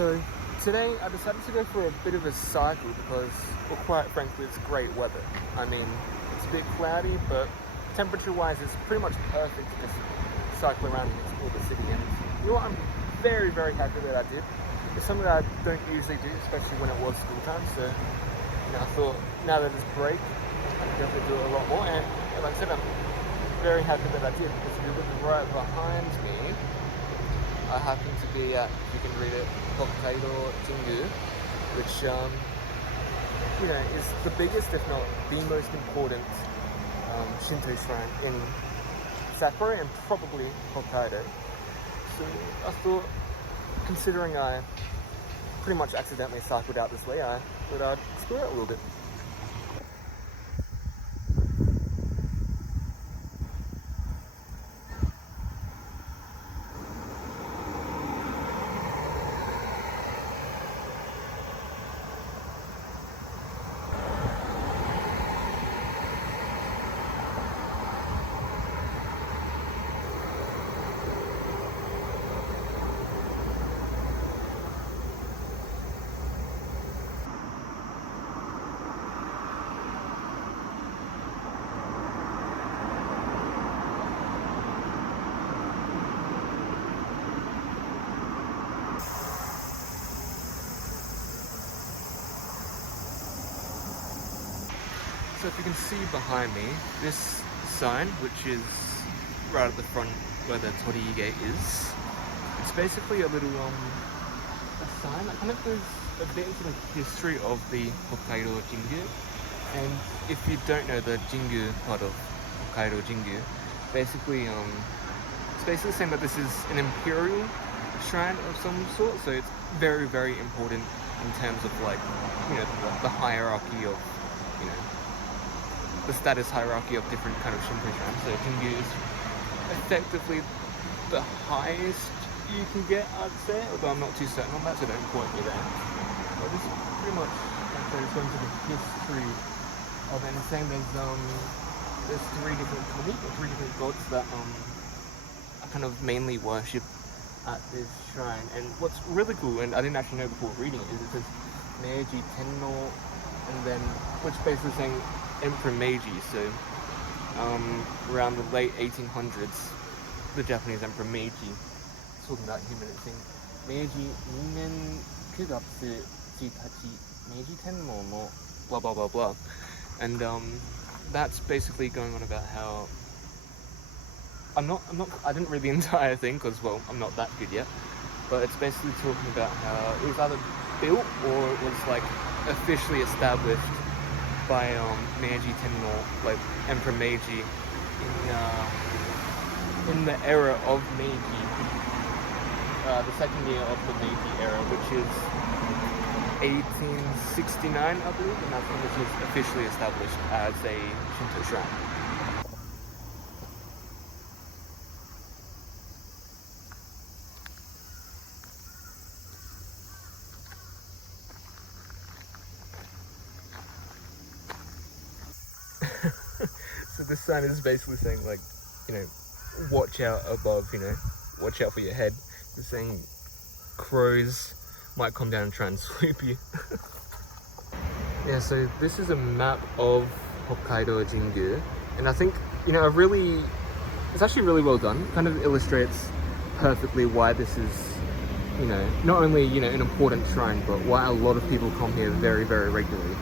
So today I decided to go for a bit of a cycle because, well, quite frankly, it's great weather. I mean, it's a bit cloudy, but temperature-wise, it's pretty much perfect to just cycle around and explore the city. And you know what? I'm very, very happy that I did. It's something that I don't usually do, especially when it was school time. So, I thought now that it's break, I can definitely do it a lot more. And like I said, I'm very happy that I did, because if you look right behind me, I happen to be at, if you can read it, Hokkaido Jingu, which is the biggest, if not the most important Shinto shrine in Sapporo and probably Hokkaido. So I thought, considering I pretty much accidentally cycled out this way, I thought I'd explore it a little bit. So if you can see behind me, this sign, which is right at the front where the Torii gate is, it's basically a little a sign that kind of goes a bit into the history of the Hokkaido Jingu. And if you don't know the Jingu part of Hokkaido Jingu, basically it's basically saying that this is an imperial shrine of some sort. So it's very, very important in terms of the hierarchy of the status hierarchy of different kind of Shinto shrines. So Jingu is effectively the highest you can get, I'd say, although I'm not too certain on that, so don't quote me there. But this is pretty much going to the history of it, and saying there's three different kami, or three different gods that are kind of mainly worshipped at this shrine. And what's really cool, and I didn't actually know before reading it, is it says Meiji Tenno, and then, which basically saying Emperor Meiji. So around the late 1800s, the Japanese Emperor Meiji, talking about human, it's saying Meiji Ningen Kugatsu Jitachi Meiji Tenno no blah blah blah blah. And that's basically going on about how I didn't read the entire thing because, well, I'm not that good yet, but it's basically talking about how it was either built or it was officially established by Meiji Tenno, Emperor Meiji, in the era of Meiji, the second year of the Meiji era, which is 1869, I believe, and that's when this was officially established as a Shinto shrine. So this sign is basically saying, watch out above, watch out for your head. It's saying crows might come down and try and swoop you. Yeah, so this is a map of Hokkaido Jingu, and I think, it's actually really well done. It kind of illustrates perfectly why this is, not only, an important shrine, but why a lot of people come here very, very regularly.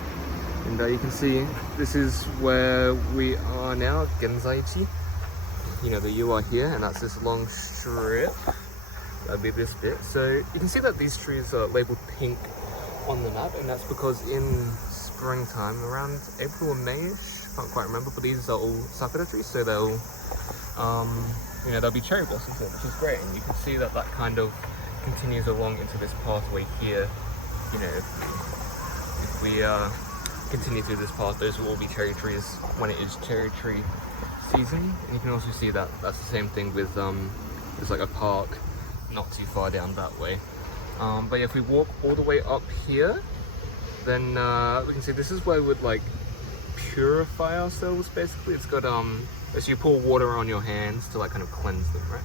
And you can see this is where we are now, Genzaichi. The U are here, and that's this long strip. That'd be this bit. So you can see that these trees are labeled pink on the map, and that's because in springtime, around April or May-ish, can't quite remember, but these are all sakura trees, so they'll, there'll be cherry blossoms here, which is great. And you can see that kind of continues along into this pathway here. If we continue through this path, those will all be cherry trees when it is cherry tree season. And you can also see that that's the same thing with there's a park not too far down that way. But yeah, if we walk all the way up here, then we can see this is where we would purify ourselves. Basically, it's got so you pour water on your hands to kind of cleanse them, right?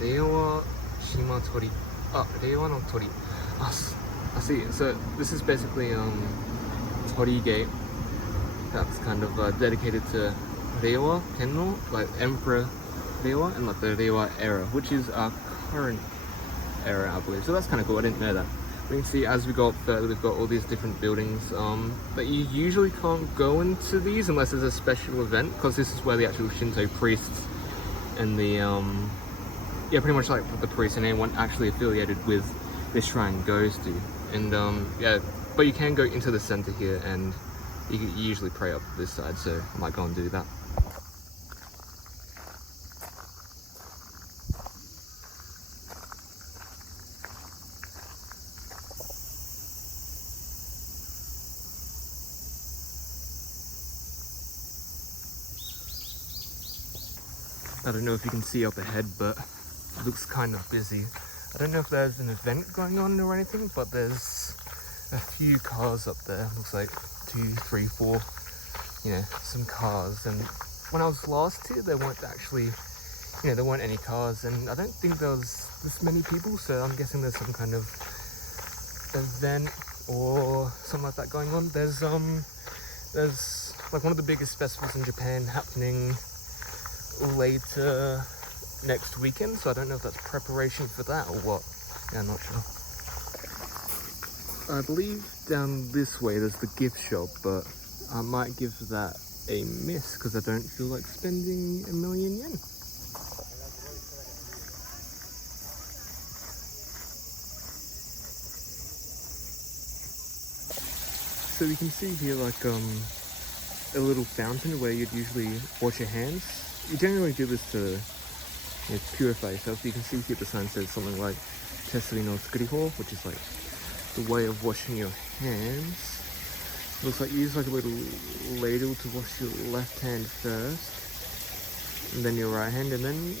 Dewa Shimatori Oh, Reiwa no Tori. I see. So this is basically Tori Gate. That's kind of dedicated to Reiwa Tenno, like Emperor Reiwa, and like the Reiwa era, which is our current era, I believe. So that's kind of cool. I didn't know that. We can see as we go up further, we've got all these different buildings. But you usually can't go into these unless there's a special event, because this is where the actual Shinto priests and the yeah, pretty much like the priests and anyone actually affiliated with this shrine goes to. And yeah, but you can go into the center here, and you usually pray up this side, so I might go and do that. I don't know if you can see up ahead, but it looks kind of busy. I don't know if there's an event going on or anything, but there's a few cars up there. Looks like 2, 3, 4, you know, some cars. And when I was last here, there weren't actually, you know, there weren't any cars, and I don't think there was this many people, so I'm guessing there's some kind of event or something like that going on. There's like one of the biggest festivals in Japan happening later next weekend, so I don't know if that's preparation for that or what. Yeah, I'm not sure. I believe down this way there's the gift shop, but I might give that a miss because I don't feel like spending 1,000,000 yen. So you can see here like a little fountain where you'd usually wash your hands. You generally do this to, you know, purify yourself. You can see here the sign says something like Tesuri no Tsukuriho, which is like the way of washing your hands. It looks like you use like a little ladle to wash your left hand first, and then your right hand, and then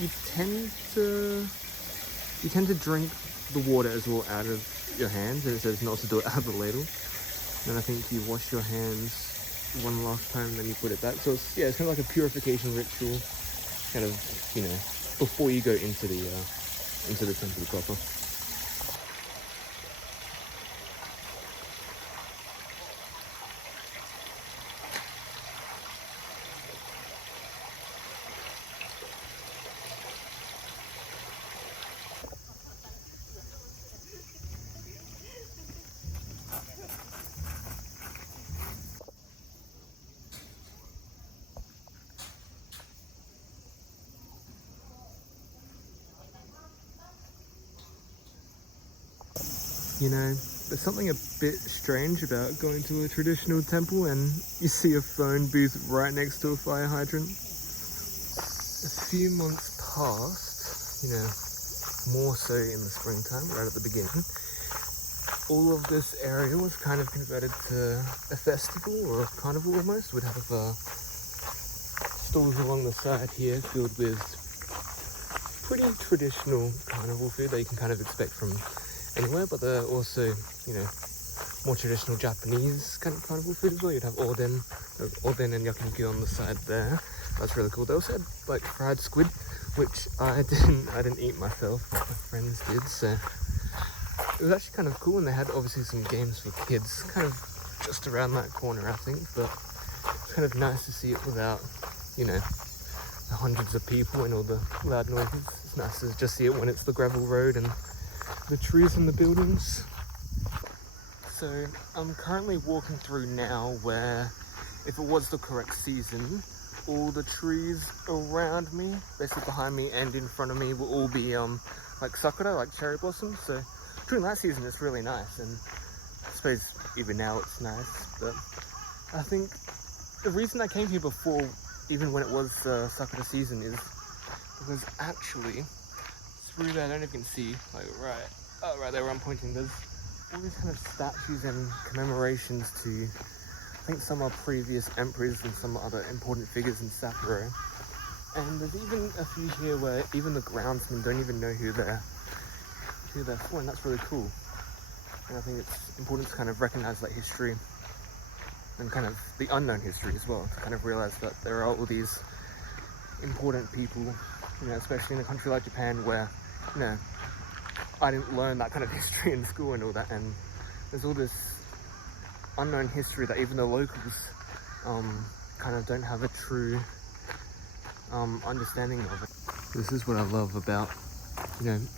you tend to drink the water as well out of your hands, and it says not to do it out of the ladle. And I think you wash your hands one last time, then you put it back. So it's, yeah, it's kind of like a purification ritual, kind of, you know, before you go into the temple proper. You know, there's something a bit strange about going to a traditional temple and you see a phone booth right next to a fire hydrant. A few months past, you know, more so in the springtime, right at the beginning, all of this area was kind of converted to a festival or a carnival almost. We'd have stalls along the side here filled with pretty traditional carnival food that you can kind of expect from anywhere, but they're also, you know, more traditional Japanese kind of carnival food as well. You'd have oden and yakiniku on the side there. That's really cool. They also had like fried squid, which I didn't eat myself, but my friends did, so it was actually kind of cool. And they had obviously some games for kids kind of just around that corner, I think, but it's kind of nice to see it without, you know, the hundreds of people and all the loud noises. It's nice to just see it when it's the gravel road and the trees and the buildings. So I'm currently walking through now where, if it was the correct season, all the trees around me, basically behind me and in front of me, will all be like sakura, like cherry blossoms. So during that season it's really nice, and I suppose even now it's nice. But I think the reason I came here before, even when it was sakura season, is because actually through there, I don't know if you can see, like right there where I'm pointing, there's all these kind of statues and commemorations to, I think some are previous emperors and some other important figures in Sapporo. And there's even a few here where even the groundsmen don't even know who they're for, and that's really cool. And I think it's important to kind of recognize that history and kind of the unknown history as well, to kind of realize that there are all these important people, you know, especially in a country like Japan where, you know, I didn't learn that kind of history in school and all that, and there's all this unknown history that even the locals kind of don't have a true understanding of it. This is what I love about,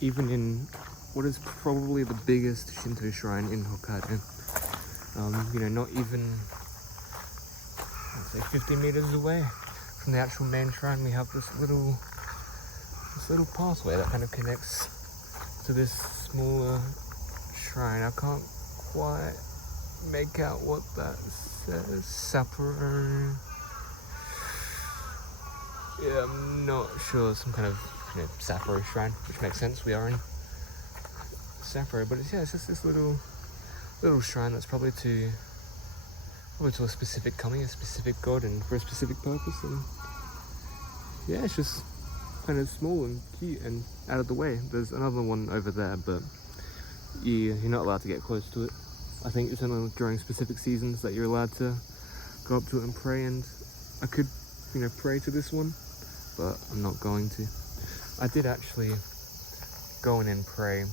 even in what is probably the biggest Shinto shrine in Hokkaido, not even, I'd say 50 meters away from the actual main shrine, we have this little pathway that kind of connects to this smaller shrine. I can't quite make out what that says. Sapporo. Yeah, I'm not sure. Some kind of Sapporo shrine, which makes sense. We are in Sapporo, but it's just this little shrine that's probably to a specific kami, a specific god, and for a specific purpose. And yeah, it's just kind of small and cute and out of the way. There's another one over there, but you're not allowed to get close to it. I think it's only during specific seasons that you're allowed to go up to it and pray, and I could pray to this one, but I'm not going to. I did actually go in and pray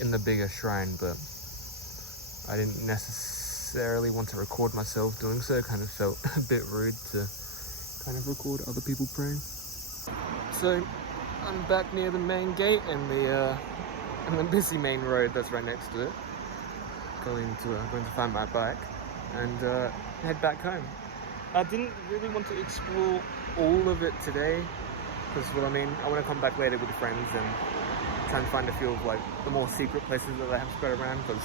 in the bigger shrine, but I didn't necessarily want to record myself doing so. It kind of felt a bit rude to kind of record other people praying. So I'm back near the main gate and the busy main road that's right next to it. Going to find my bike and head back home. I didn't really want to explore all of it today because, I want to come back later with friends and try and find a few of the more secret places that they have spread around, because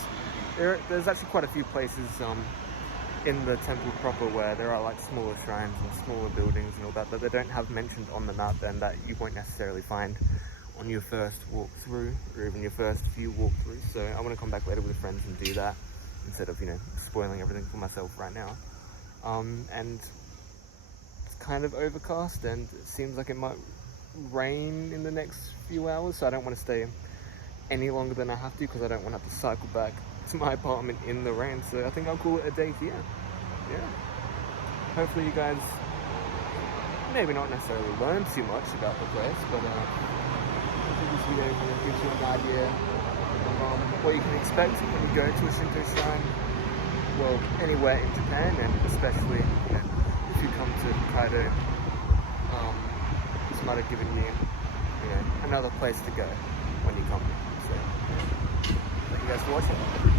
there's actually quite a few places in the temple proper where there are smaller shrines and smaller buildings and all that they don't have mentioned on the map, and that you won't necessarily find on your first walkthrough or even your first few walkthroughs. So I want to come back later with friends and do that instead of spoiling everything for myself right now. And it's kind of overcast and it seems like it might rain in the next few hours, so I don't want to stay any longer than I have to, because I don't want to have to cycle back to my apartment in the rain. So I think I'll call it a day here. Yeah, hopefully you guys maybe not necessarily learn too much about the place, but hopefully this video kind of gives you an idea of what you can expect when you go to a Shinto shrine, well, anywhere in Japan, and especially if you come to Hokkaido. This might have given you another place to go when you come. So thank you guys for watching.